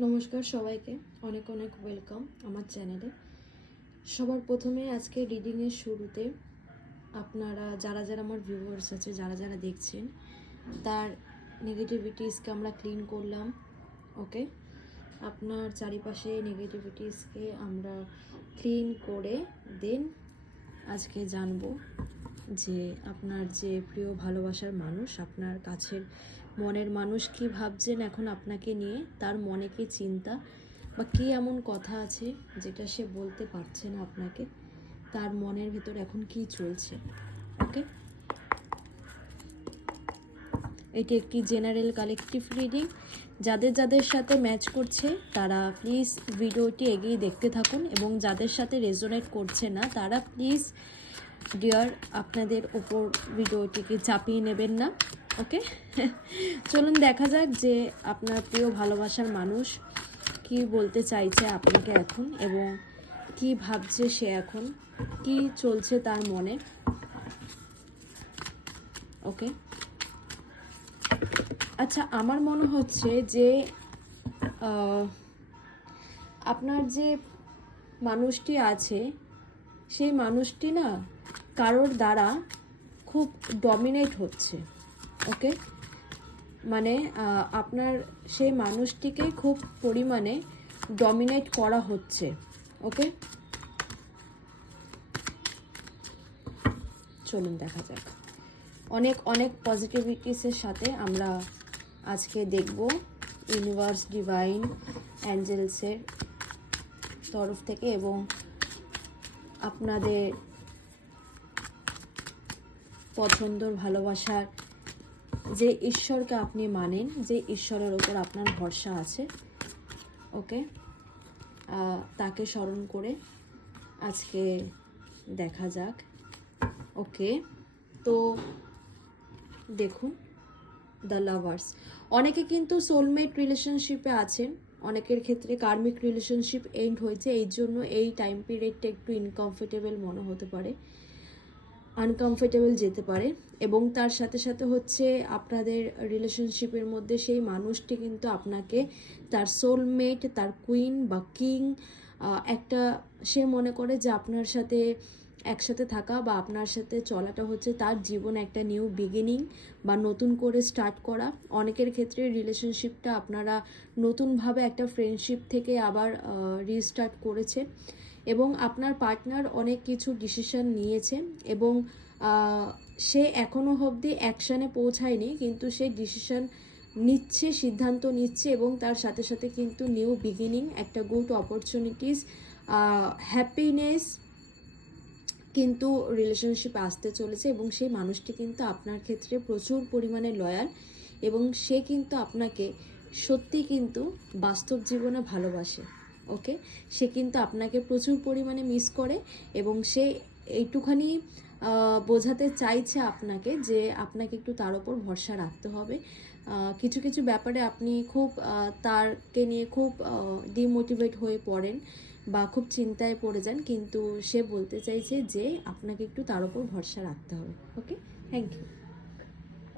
নমস্কার সবাইকে, অনেক অনেক ওয়েলকাম আমার চ্যানেলে। সবার প্রথমে আজকে রিডিংয়ের শুরুতে আপনারা যারা যারা আমার ভিউয়ার্স আছে, যারা যারা দেখছেন, তার নেগেটিভিটিসকে আমরা ক্লিন করলাম। ওকে, আপনার চারিপাশে নেগেটিভিটিসকে আমরা ক্লিন করে দেন আজকে জানবো যে আপনার যে প্রিয় ভালোবাসার মানুষ, আপনার কাছের মনের মানুষ কি ভাবছেন এখন আপনাকে নিয়ে, তার মনে কি চিন্তা বা কী এমন কথা আছে যেটা সে বলতে পারছে না আপনাকে, তার মনের ভেতর এখন কি চলছে। ওকে, এটি একটি জেনারেল কালেকটিভ রিডিং। যাদের যাদের সাথে ম্যাচ করছে তারা প্লিজ ভিডিওটি এগিয়ে দেখতে থাকুন, এবং যাদের সাথে রেজোনেট করছে না তারা প্লিজ ডিয়ার আপনাদের ওপর ভিডিওটিকে চাপিয়ে নেবেন না। ওকে, চলুন দেখা যাক যে আপনার প্রিয় ভালোবাসার মানুষ কি বলতে চাইছে আপনাকে এখন, এবং কি ভাবছে সে এখন, কি চলছে তার মনে। ওকে, আচ্ছা, আমার মনে হচ্ছে যে আপনার যে মানুষটি আছে সেই মানুষটি না কারোর দ্বারা খুব ডমিনেট হচ্ছে। ওকে, মানে আপনার সেই মানুষটিকে খুব পরিমাণে ডমিনেট করা হচ্ছে। ওকে, চলুন দেখা যাক। অনেক অনেক পজিটিভিটিসের সাথে আমরা আজকে দেখব ইউনিভার্স, ডিভাইন, অ্যাঞ্জেলসের তরফ থেকে, এবং আপনাদের পছন্দর ভালোবাসার যে ঈশ্বরকে আপনি মানেন, যে ঈশ্বরের ওপর আপনার ভরসা আছে, ওকে, তাকে স্মরণ করে আজকে দেখা যাক। ওকে, তো দেখুন, দ্য লাভার্স। অনেকে কিন্তু সোলমেট রিলেশনশিপে আছেন, অনেকের ক্ষেত্রে কার্মিক রিলেশনশিপ এন্ড হয়েছে, এই জন্য এই টাইম পিরিয়ডটা একটু ইনকমফোর্টেবল মনে হতে পারে, আনকমফোর্টেবল যেতে পারে। এবং তার সাথে সাথে হচ্ছে আপনাদের রিলেশনশিপের মধ্যে সেই মানুষটি কিন্তু আপনাকে তার সোলমেট, তার কুইন বা কিং একটা, সে মনে করে যে আপনার সাথে একসাথে থাকা বা আপনার সাথে চলাটা হচ্ছে তার জীবন একটা নিউ বিগিনিং বা নতুন করে স্টার্ট করা। অনেকের ক্ষেত্রে রিলেশনশিপটা আপনারা নতুনভাবে একটা ফ্রেন্ডশিপ থেকে আবার রিস্টার্ট করেছে, এবং আপনার পার্টনার অনেক কিছু ডিসিশন নিয়েছে, এবং সে এখনও অবধি অ্যাকশানে পৌঁছায়নি, কিন্তু সে ডিসিশন নিচ্ছে, সিদ্ধান্ত নিচ্ছে, এবং তার সাথে সাথে কিন্তু নিউ বিগিনিং, একটা গুড অপরচুনিটিস, হ্যাপিনেস কিন্তু রিলেশনশিপে আসতে চলেছে। এবং সেই মানুষটি কিন্তু আপনার ক্ষেত্রে প্রচুর পরিমাণে লয়াল, এবং সে কিন্তু আপনাকে সত্যি কিন্তু বাস্তব জীবনে ভালোবাসে। ওকে, সে কিন্তু আপনাকে প্রচুর পরিমাণে মিস করে, এবং সে এইটুখানি বোঝাতে চাইছে আপনাকে যে আপনাকে একটু তার ওপর ভরসা রাখতে হবে। কিছু কিছু ব্যাপারে আপনি খুব তারকে নিয়ে খুব ডিমোটিভেট হয়ে পড়েন বা খুব চিন্তায় পড়ে যান, কিন্তু সে বলতে চাইছে যে আপনাকে একটু তার ওপর ভরসা রাখতে হবে। ওকে, থ্যাংক ইউ।